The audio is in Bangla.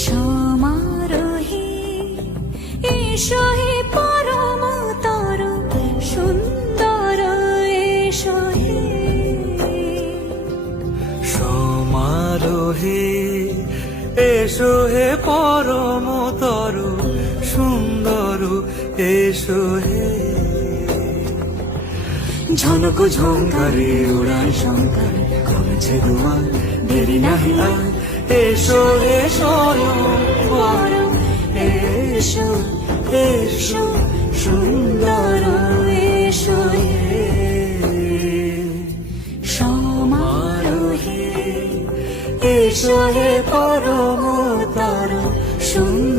সমারোহে এসো হে পরমতর সুন্দর এসো হে সমারোহে এসো হে পরমতর সুন্দর এসো হে ঝনক ঝঙ্কারে উড়ায় শঙ্কর করেছে দুয়ার দেরি নাহি আর এসো এসো পর এসো এসো সুন্দর এসো হে সমারোহে এসো হে পরমতর সুন্দর